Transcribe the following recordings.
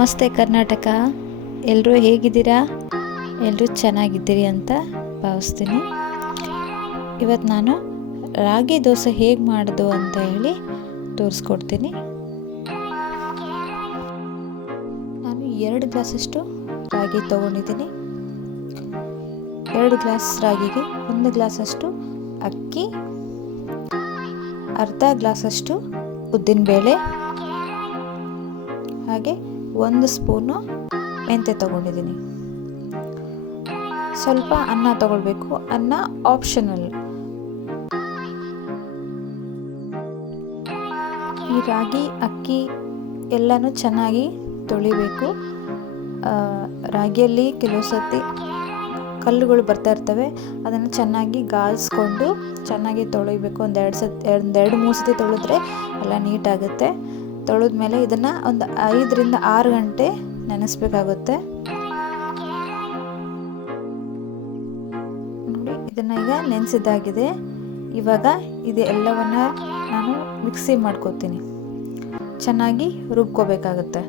ನಮಸ್ತೆ ಕರ್ನಾಟಕ. ಎಲ್ಲರೂ ಹೇಗಿದ್ದೀರಾ? ಎಲ್ಲರೂ ಚೆನ್ನಾಗಿದ್ದೀರಿ ಅಂತ ಭಾವಿಸ್ತೀನಿ. ಇವತ್ತು ನಾನು ರಾಗಿ ದೋಸೆ ಹೇಗೆ ಮಾಡೋದು ಅಂತ ಹೇಳಿ ತೋರಿಸ್ಕೊಡ್ತೀನಿ. ನಾನು 2 ಗ್ಲಾಸಷ್ಟು ರಾಗಿ ತೊಗೊಂಡಿದ್ದೀನಿ. 2 ಗ್ಲಾಸ್ ರಾಗಿಗೆ 1 ಗ್ಲಾಸಷ್ಟು ಅಕ್ಕಿ, ಅರ್ಧ ಗ್ಲಾಸಷ್ಟು ಉದ್ದಿನಬೇಳೆ, ಹಾಗೆ 1 ಸ್ಪೂನು ಮೆಂತ್ಯ ತೊಗೊಂಡಿದ್ದೀನಿ. ಸ್ವಲ್ಪ ಅನ್ನ ತೊಗೊಳ್ಬೇಕು. ಅನ್ನ ಆಪ್ಷನಲ್. ಈ ರಾಗಿ ಅಕ್ಕಿ ಎಲ್ಲನೂ ಚೆನ್ನಾಗಿ ತೊಳಿಬೇಕು. ರಾಗಿಯಲ್ಲಿ ಕೆಲವು ಸತಿ ಕಲ್ಲುಗಳು ಬರ್ತಾ ಇರ್ತವೆ. ಅದನ್ನು ಚೆನ್ನಾಗಿ ಗಾಳಿಸ್ಕೊಂಡು ಚೆನ್ನಾಗಿ ತೊಳಿಬೇಕು. ಎರಡು 3 ಸತಿ ತೊಳೆದ್ರೆ ಎಲ್ಲ ನೀಟಾಗುತ್ತೆ. ತೊಳೆದ್ಮೇಲೆ ಇದನ್ನು ಒಂದು 5 ರಿಂದ 6 ಗಂಟೆ ನೆನೆಸ್ಬೇಕಾಗುತ್ತೆ. ನೋಡಿ, ಇದನ್ನು ಈಗ ನೆನೆಸಿದ್ದಾಗಿದೆ. ಇವಾಗ ಇದು ಎಲ್ಲವನ್ನ ನಾನು ಮಿಕ್ಸಿ ಮಾಡ್ಕೋತೀನಿ. ಚೆನ್ನಾಗಿ ರುಬ್ಕೋಬೇಕಾಗುತ್ತೆ.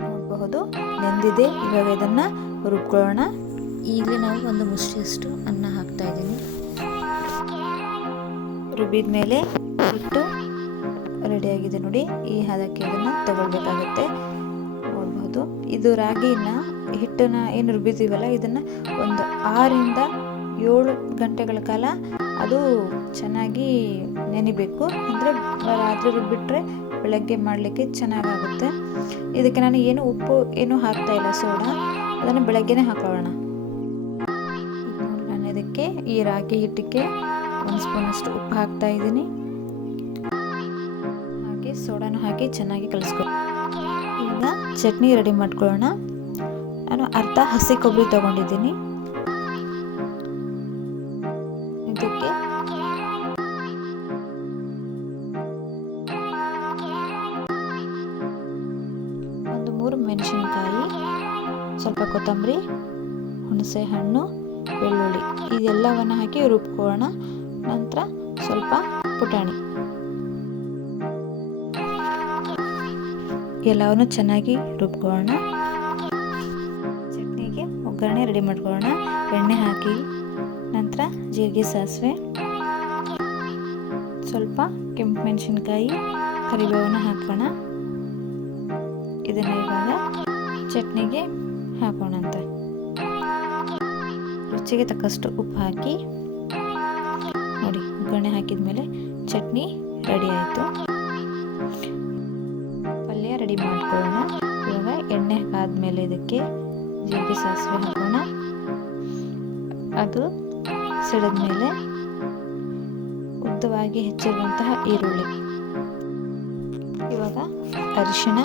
ನೋಡಬಹುದು, ನೆಂದಿದೆ. ಇವಾಗ ಇದನ್ನು ರುಬ್ಕೊಳ್ಳೋಣ. ಈಗಲೇ ನಾವು 1 ಮುಷ್ಟಿಯಷ್ಟು ಅನ್ನ ಹಾಕ್ತಾ ಇದ್ದೀನಿ. ರುಬ್ಬಿದ ಮೇಲೆ ಹಿಟ್ಟು ರೆಡಿಯಾಗಿದೆ ನೋಡಿ. ಈ ಹದಕ್ಕೆ ಇದನ್ನು ತಗೊಳ್ಬೇಕಾಗುತ್ತೆ. ನೋಡ್ಬೋದು, ಇದು ರಾಗಿನ ಹಿಟ್ಟನ್ನು ಏನು ರುಬ್ಬಿದ್ದೀವಲ್ಲ, ಇದನ್ನು ಒಂದು 6 ರಿಂದ 7 ಗಂಟೆಗಳ ಕಾಲ ಅದು ಚೆನ್ನಾಗಿ ನೆನಿಬೇಕು. ಅಂದರೆ ರಾತ್ರಿ ರುಬ್ಬಿಟ್ರೆ ಬೆಳಗ್ಗೆ ಮಾಡಲಿಕ್ಕೆ ಚೆನ್ನಾಗಾಗುತ್ತೆ. ಇದಕ್ಕೆ ನಾನು ಏನು ಉಪ್ಪು ಏನು ಹಾಕ್ತಾ ಇಲ್ಲ, ಸೋಡಾ. ಅದನ್ನು ಬೆಳಗ್ಗೆನೇ ಹಾಕೊಳ್ಳೋಣ. ನಾನು ಇದಕ್ಕೆ ಈ ರಾಗಿ ಹಿಟ್ಟಿಗೆ 1 ಸ್ಪೂನಷ್ಟು ಉಪ್ಪು ಹಾಕ್ತಾ ಇದ್ದೀನಿ. ಹಾಗೆ ಸೋಡಾನು ಹಾಕಿ ಚೆನ್ನಾಗಿ ಕಲಿಸ್ಕೊ. ಈಗ ಚಟ್ನಿ ರೆಡಿ ಮಾಡ್ಕೊಳ್ಳೋಣ. ನಾನು ಅರ್ಧ ಹಸಿ ಕೊಬ್ಬರಿ ತಗೊಂಡಿದ್ದೀನಿ. ಇದಕ್ಕೆ ಒಂದು 3 ಮೆಣಸಿನಕಾಯಿ, ಸ್ವಲ್ಪ ಕೊತ್ತಂಬರಿ, ಹುಣಸೆ ಹಣ್ಣು, ಬೆಳ್ಳುಳ್ಳಿ ಇದೆಲ್ಲವನ್ನು ಹಾಕಿ ರುಬ್ಕೊಳ್ಳೋಣ. ನಂತರ ಸ್ವಲ್ಪ ಪುಟಾಣಿ ಎಲ್ಲವನ್ನು ಚೆನ್ನಾಗಿ ರುಬ್ಕೊಳ್ಳೋಣ. ಚಟ್ನಿಗೆ ಒಗ್ಗರಣೆ ರೆಡಿ ಮಾಡ್ಕೊಳ್ಳೋಣ. ಎಣ್ಣೆ ಹಾಕಿ ನಂತರ ಜೀರಿಗೆ, ಸಾಸಿವೆ, ಸ್ವಲ್ಪ ಕೆಂಪು ಮೆಣಸಿನಕಾಯಿ, ಕರಿಬೇವನ್ನು ಹಾಕೋಣ. ಇದನ್ನು ಇವಾಗ ಚಟ್ನಿಗೆ ಹಾಕೋಣ ಅಂತ. ರುಚಿಗೆ ತಕ್ಕಷ್ಟು ಉಪ್ಪು ಹಾಕಿ ನೋಡಿ. ಒಗ್ಗರಣೆ ಹಾಕಿದ ಮೇಲೆ ಚಟ್ನಿ ರೆಡಿ ಆಯಿತು. ಪಲ್ಯ ರೆಡಿ ಮಾಡ್ಕೊಳ್ಳೋಣ. ಇವಾಗ ಎಣ್ಣೆ ಆದಮೇಲೆ ಇದಕ್ಕೆ ಜೀರಿಗೆ, ಸಾಸಿವೆ ಹಾಕೋಣ. ಅದು ಸಿಡಿದ ಮೇಲೆ ಉದ್ದವಾಗಿ ಹೆಚ್ಚಿರುವಂತಹ ಈರುಳ್ಳಿ, ಇವಾಗ ಅರಿಶಿಣ,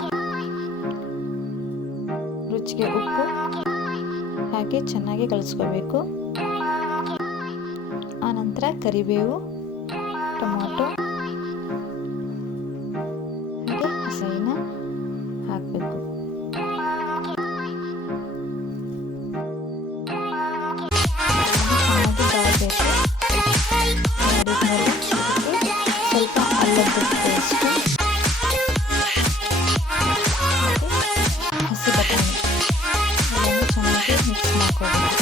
ರುಚಿಗೆ ಉಪ್ಪು ಹಾಕಿ ಚೆನ್ನಾಗಿ ಕಲಿಸ್ಕೋಬೇಕು. ಆನಂತರ ಕರಿಬೇವು, ಟೊಮೊಟೊ ಹಾಗೆ ಹಸಿನ ಹಾಕಬೇಕು. ಸ್ವಲ್ಪ ಅಲ್ಲದ ಪೇಸ್ಟ್, ಹಸಿ ಬಟಾಣಿ ಎಲ್ಲನೂ ಚೆನ್ನಾಗಿ ಮಿಕ್ಸ್ ಮಾಡ್ಕೊಳ್ಬೇಕು.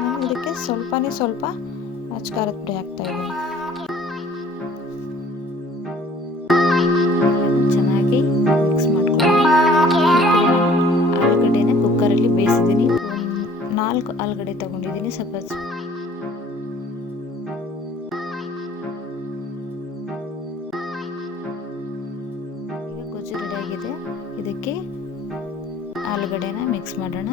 ನಾನು ಇದಕ್ಕೆ ಸ್ವಲ್ಪ ಅಚ್ಕಾರದ ಪುಡಿ ಹಾಕ್ತಾ ಇದ್ದೀನಿ. ಚೆನ್ನಾಗಿ ಮಿಕ್ಸ್ ಮಾಡ್ಕೊಳ್ಳೋಣ. ಆಲೂಗಡ್ಡೆನ ಕುಕ್ಕರಲ್ಲಿ ಬೇಯಿಸಿದ್ದೀನಿ. 4 ಆಲೂಗಡ್ಡೆ ತಗೊಂಡಿದ್ದೀನಿ. ಸ್ವಲ್ಪ ಈಗ ಗೊಜ್ಜು ರೆಡಿಯಾಗಿದೆ. ಇದಕ್ಕೆ ಆಲೂಗಡ್ಡೆನ ಮಿಕ್ಸ್ ಮಾಡೋಣ.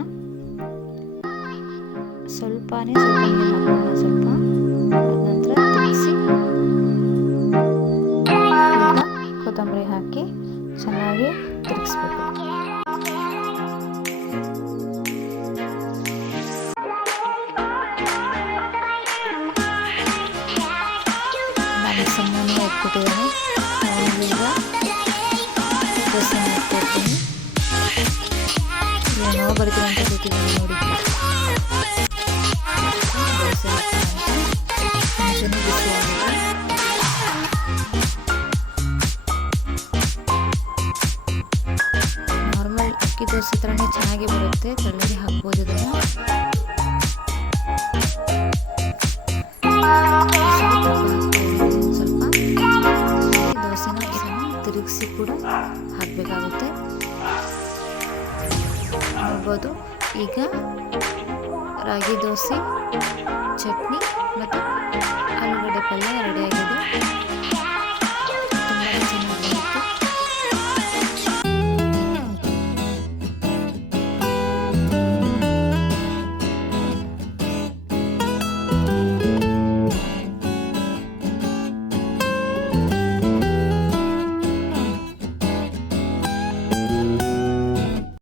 ಸ್ವಲ್ಪ ನೀರು ಹಾಕೋಣ. ಸ್ವಲ್ಪ ನಂತರ ತಿರುಗಿಸಿ ಕೊತ್ತಂಬರಿ ಹಾಕಿ ಚೆನ್ನಾಗಿ ತಿರುಗಿಸ್ಬೇಕು. ನಾನು ಸುಮ್ಮನೆ ಇಟ್ಬಿಟ್ಟಿದ್ದೀನಿ. ಈಗ ದೋಸೆ ಮಾಡ್ಕೊಡ್ತೀನಿ. ಏನೋ ಬರ್ತೀನಿ ಅಂತ ಬಿಟ್ಟಿದ್ದೀನಿ ನೋಡಿ. ದೋಸೆ ಬಿಸಿ ಆಗಿದೆ. ಅಕ್ಕಿ ದೋಸೆ ಥರನೇ ಚೆನ್ನಾಗಿ ಬರುತ್ತೆ, ತೆಳ್ಳಗೆ ಹಾಕ್ಬೋದು ಇದನ್ನು. ಸ್ವಲ್ಪ ದೋಸೆನ ತಿರುಗಿಸಿ ಕೂಡ ಹಾಕಬೇಕಾಗುತ್ತೆ. ನೋಡ್ಬೋದು ಈಗ ರಾಗಿ ದೋಸೆ, ಚಟ್ನಿ ಮತ್ತು ಆಲೂಗಡ್ಡೆ ಪಲ್ಯ ರೆಡಿಯಾಗಿದೆ.